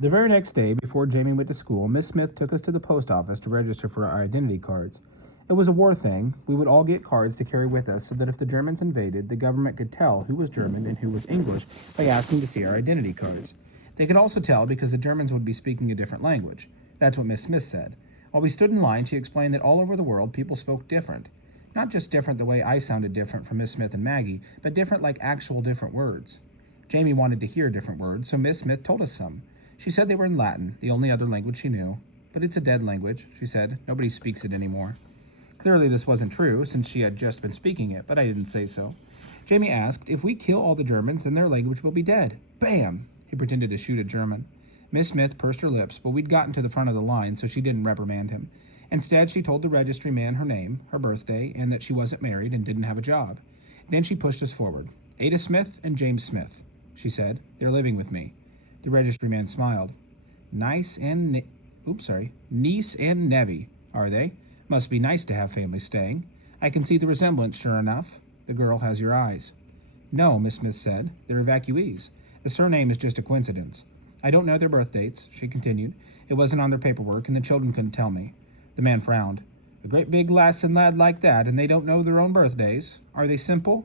The very next day, before Jamie went to school, Miss Smith took us to the post office to register for our identity cards. It was a war thing. We would all get cards to carry with us so that if the Germans invaded, the government could tell who was German and who was English by asking to see our identity cards. They could also tell because the Germans would be speaking a different language. That's what Miss Smith said. While we stood in line, she explained that all over the world people spoke different. Not just different the way I sounded different from Miss Smith and Maggie, but different like actual different words. Jamie wanted to hear different words, so Miss Smith told us some. She said they were in Latin, the only other language she knew. But it's a dead language, she said. Nobody speaks it anymore. Clearly this wasn't true, since she had just been speaking it, but I didn't say so. Jamie asked, if we kill all the Germans, then their language will be dead. Bam! He pretended to shoot a German. Miss Smith pursed her lips, but we'd gotten to the front of the line, so she didn't reprimand him. Instead, she told the registry man her name, her birthday, and that she wasn't married and didn't have a job. Then she pushed us forward. Ada Smith and James Smith, she said. They're living with me. The registry man smiled. Niece and Nevy, are they? Must be nice to have family staying. I can see the resemblance, sure enough. The girl has your eyes. No, Miss Smith said. They're evacuees. The surname is just a coincidence. I don't know their birth dates, she continued. It wasn't on their paperwork, and the children couldn't tell me. The man frowned. A great big lass and lad like that, and they don't know their own birthdays. Are they simple?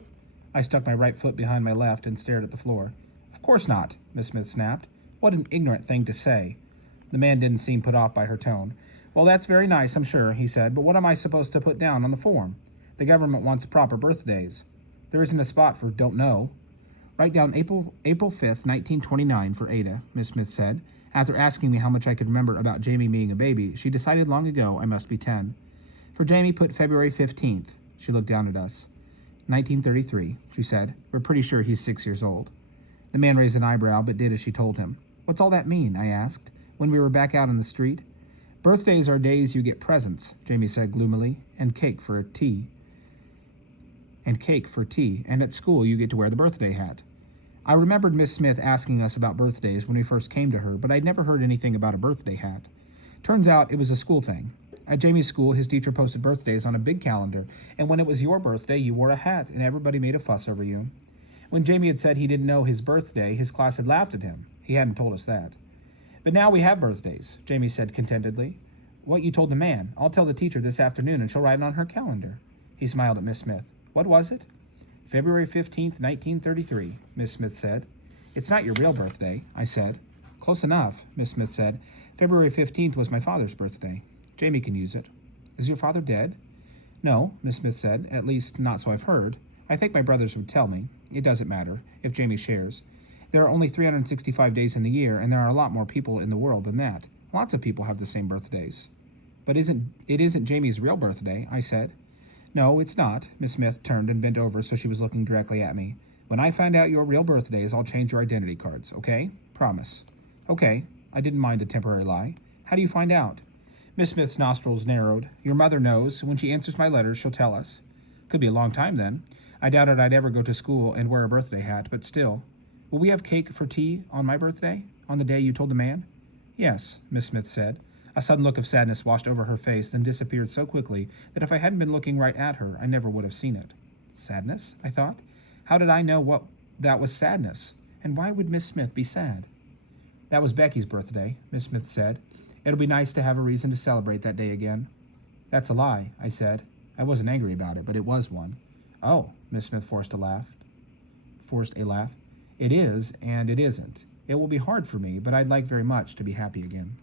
I stuck my right foot behind my left and stared at the floor. Of course not, Miss Smith snapped. What an ignorant thing to say. The man didn't seem put off by her tone. Well, that's very nice, I'm sure, he said, but what am I supposed to put down on the form? The government wants proper birthdays. There isn't a spot for don't know. Write down April 5th, 1929 for Ada, Miss Smith said. After asking me how much I could remember about Jamie being a baby, she decided long ago I must be 10. For Jamie, put February 15th. She looked down at us. 1933, she said. We're pretty sure he's 6 years old. The man raised an eyebrow, but did as she told him. What's all that mean? I asked, when we were back out in the street. Birthdays are days you get presents, Jamie said gloomily, and cake for tea. And at school you get to wear the birthday hat. I remembered Miss Smith asking us about birthdays when we first came to her, but I'd never heard anything about a birthday hat. Turns out it was a school thing. At Jamie's school, his teacher posted birthdays on a big calendar, and when it was your birthday, you wore a hat, and everybody made a fuss over you. When Jamie had said he didn't know his birthday, his class had laughed at him. He hadn't told us that. But now we have birthdays, Jamie said contentedly. What you told the man. I'll tell the teacher this afternoon, and she'll write it on her calendar. He smiled at Miss Smith. What was it? February 15th, 1933, Miss Smith said. It's not your real birthday, I said. Close enough, Miss Smith said. February 15th was my father's birthday. Jamie can use it. Is your father dead? No, Miss Smith said, at least not so I've heard. I think my brothers would tell me. It doesn't matter, if Jamie shares. There are only 365 days in the year, and there are a lot more people in the world than that. Lots of people have the same birthdays. But it isn't Jamie's real birthday, I said. No, it's not. Miss Smith turned and bent over so she was looking directly at me. When I find out your real birthdays, I'll change your identity cards, okay? Promise. Okay. I didn't mind a temporary lie. How do you find out? Miss Smith's nostrils narrowed. Your mother knows. When she answers my letters, she'll tell us. Could be a long time then. I doubted I'd ever go to school and wear a birthday hat, but still. Will we have cake for tea on my birthday? On the day you told the man? Yes, Miss Smith said. A sudden look of sadness washed over her face, then disappeared so quickly that if I hadn't been looking right at her, I never would have seen it. Sadness? I thought. How did I know what that was sadness? And why would Miss Smith be sad? That was Becky's birthday, Miss Smith said. It'll be nice to have a reason to celebrate that day again. That's a lie, I said. I wasn't angry about it, but it was one. Oh, Miss Smith forced a laugh. It is, and it isn't. It will be hard for me, but I'd like very much to be happy again.